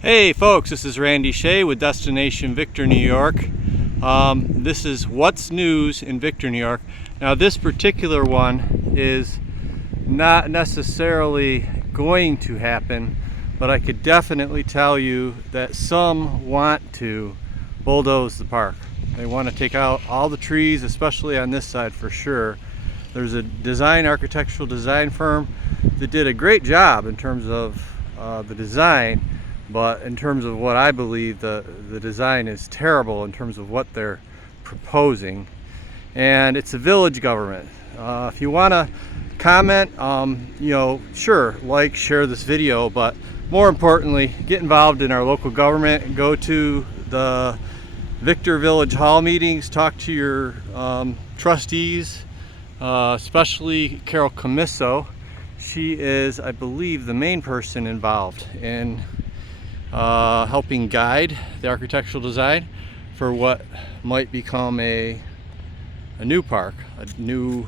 Hey folks, this is Randy Shea with Destination Victor, New York. This is what's news in Victor, New York. Now this particular one is not necessarily going to happen, but I could definitely tell you that some want to bulldoze the park. They want to take out all the trees, especially on this side for sure. There's a architectural design firm that did a great job in terms of the design. But in terms of what I believe, the design is terrible in terms of what they're proposing. And it's a village government. If you want to comment, sure, like, share this video, but more importantly, get involved in our local government. Go to the Victor Village Hall meetings, talk to your trustees, especially Carol Camiso. She is, I believe, the main person involved in helping guide the architectural design for what might become a new park, a new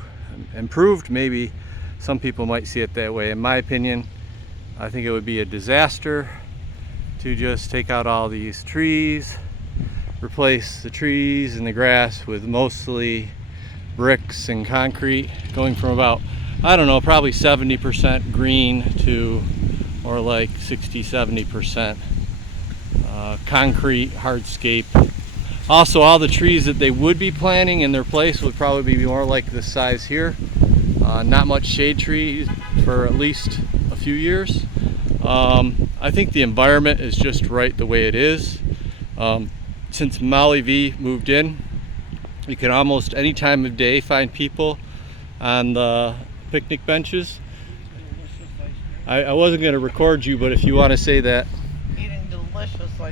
improved, maybe some people might see it that way. In my opinion, I think it would be a disaster to just take out all these trees, replace the trees and the grass with mostly bricks and concrete, going from about, I don't know, probably 70% green to or like 60-70% concrete hardscape. Also, all the trees that they would be planting in their place would probably be more like this size here. Not much shade trees for at least a few years. I think the environment is just right the way it is. Since Molly V moved in, you can almost any time of day find people on the picnic benches. I wasn't going to record you, but if you want to say that.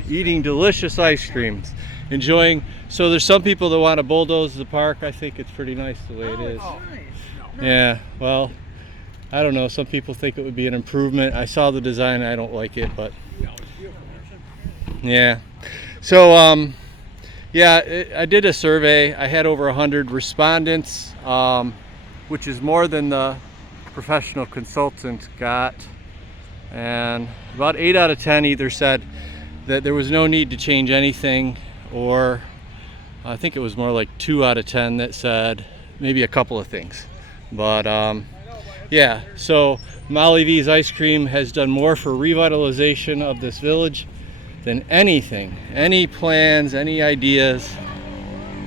Eating delicious ice creams. Enjoying. So there's some people that want to bulldoze the park. I think it's pretty nice the way it is. Yeah, well, I don't know. Some people think it would be an improvement. I saw the design. I don't like it, but yeah. So, I did a survey. I had over 100 respondents, which is more than the professional consultant got, and about 8 out of 10 either said that there was no need to change anything, or I think it was more like 2 out of 10 that said maybe a couple of things. But yeah, so Molly V's Ice Cream has done more for revitalization of this village than anything, any plans, any ideas,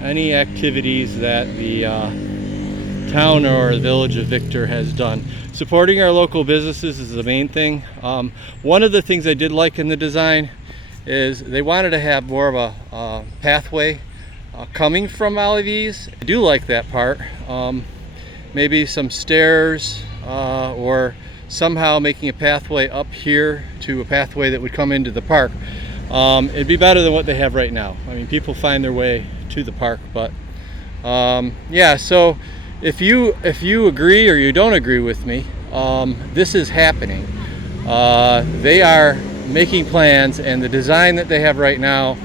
any activities that the town or the village of Victor has done. Supporting our local businesses is the main thing. One of the things I did like in the design is they wanted to have more of a pathway coming from Molly V's. I do like that part. Maybe some stairs or somehow making a pathway up here to a pathway that would come into the park. It'd be better than what they have right now. I mean, people find their way to the park, but yeah, so if you agree or you don't agree with me, this is happening. They are making plans, and the design that they have right now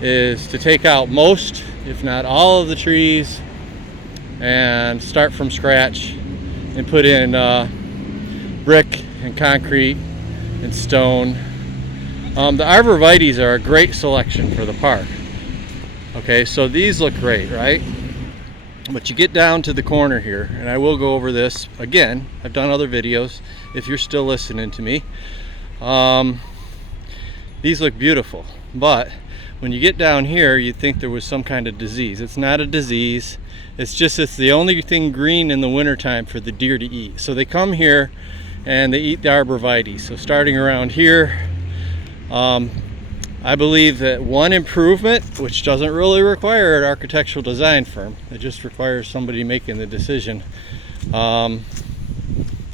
is to take out most, if not all, of the trees and start from scratch and put in brick and concrete and stone. The arborvitaes are a great selection for the park. Okay, so these look great, right? But you get down to the corner here, and I will go over this again. I've done other videos if you're still listening to me. These look beautiful, but when you get down here, you'd think there was some kind of disease. It's not a disease. It's the only thing green in the wintertime for the deer to eat. So they come here and they eat the arborvitae. So starting around here, I believe that one improvement, which doesn't really require an architectural design firm, it just requires somebody making the decision.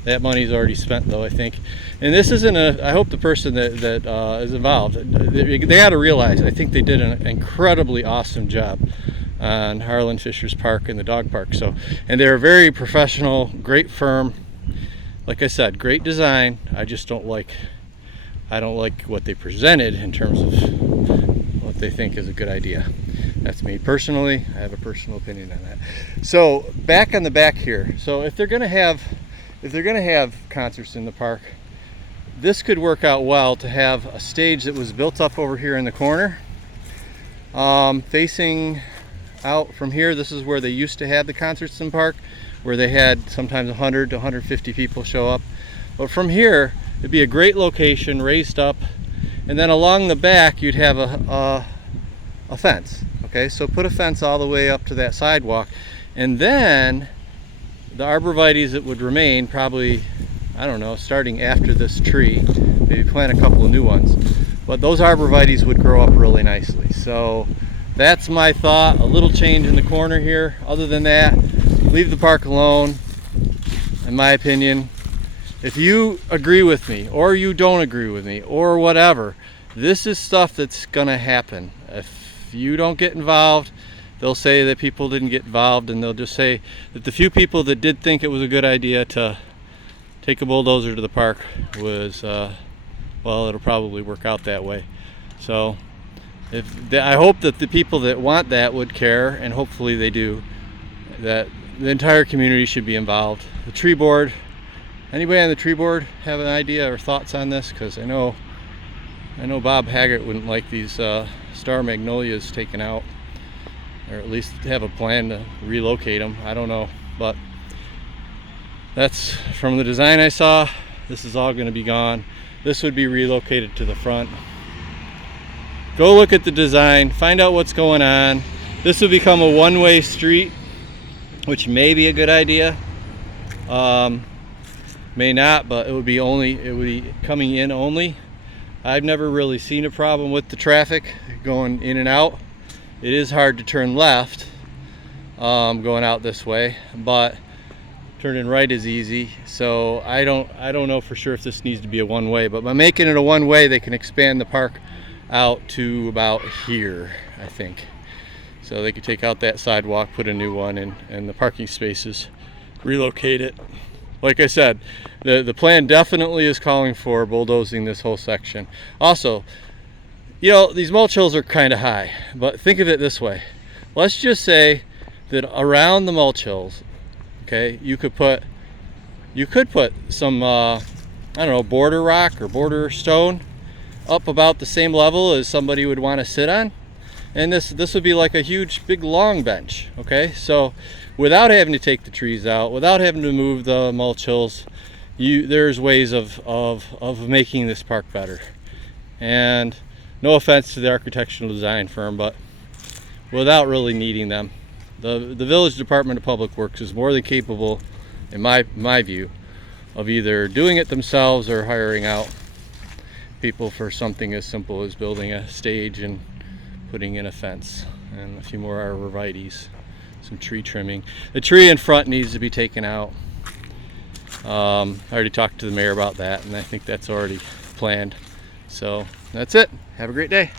That money's already spent, though, I think. And this isn't I hope the person that is involved, they got to realize, I think they did an incredibly awesome job on Harlan Fisher's Park and the dog park. So, and they're a very professional, great firm. Like I said, great design. I don't like what they presented in terms of what they think is a good idea. That's me personally. I have a personal opinion on that. So back on the back here. So if they're gonna have concerts in the park, this could work out well to have a stage that was built up over here in the corner, facing out from here. This is where they used to have the concerts in the park, where they had sometimes 100 to 150 people show up. But from here, it'd be a great location, raised up, and then along the back you'd have a fence. Okay, so put a fence all the way up to that sidewalk, and then the arborvitaes that would remain, probably, I don't know, starting after this tree, maybe plant a couple of new ones, but those arborvitaes would grow up really nicely. So that's my thought. A little change in the corner here. Other than that, leave the park alone, in my opinion. If you agree with me, or you don't agree with me, or whatever, this is stuff that's gonna happen. If you don't get involved, they'll say that people didn't get involved, and they'll just say that the few people that did think it was a good idea to take a bulldozer to the park was, well, it'll probably work out that way. So I hope that the people that want that would care, and hopefully they do, that the entire community should be involved. The tree board, anybody on the tree board have an idea or thoughts on this? Because I know Bob Haggart wouldn't like these star magnolias taken out, or at least have a plan to relocate them. I don't know, but that's from the design I saw. This is all going to be gone. This would be relocated to the front. Go look at the design, find out what's going on. This would become a one-way street, which may be a good idea. May not, but it would be coming in only. I've never really seen a problem with the traffic going in and out. It is hard to turn left going out this way, but turning right is easy. So I don't know for sure if this needs to be a one-way, but by making it a one-way, they can expand the park out to about here, I think. So they could take out that sidewalk, put a new one in, and the parking spaces, relocate it. Like I said, the plan definitely is calling for bulldozing this whole section. Also, you know, these mulch hills are kind of high, but think of it this way. Let's just say that around the mulch hills, okay, you could put some I don't know, border rock or border stone up about the same level as somebody would want to sit on, and this would be like a huge big long bench. Okay, so without having to take the trees out, without having to move the mulch hills, there's ways of making this park better. And no offense to the architectural design firm, but without really needing them, the Village Department of Public Works is more than capable, in my view, of either doing it themselves or hiring out people for something as simple as building a stage and putting in a fence and a few more arborvitaes, some tree trimming. The tree in front needs to be taken out. I already talked to the mayor about that, and I think that's already planned. So that's it. Have a great day.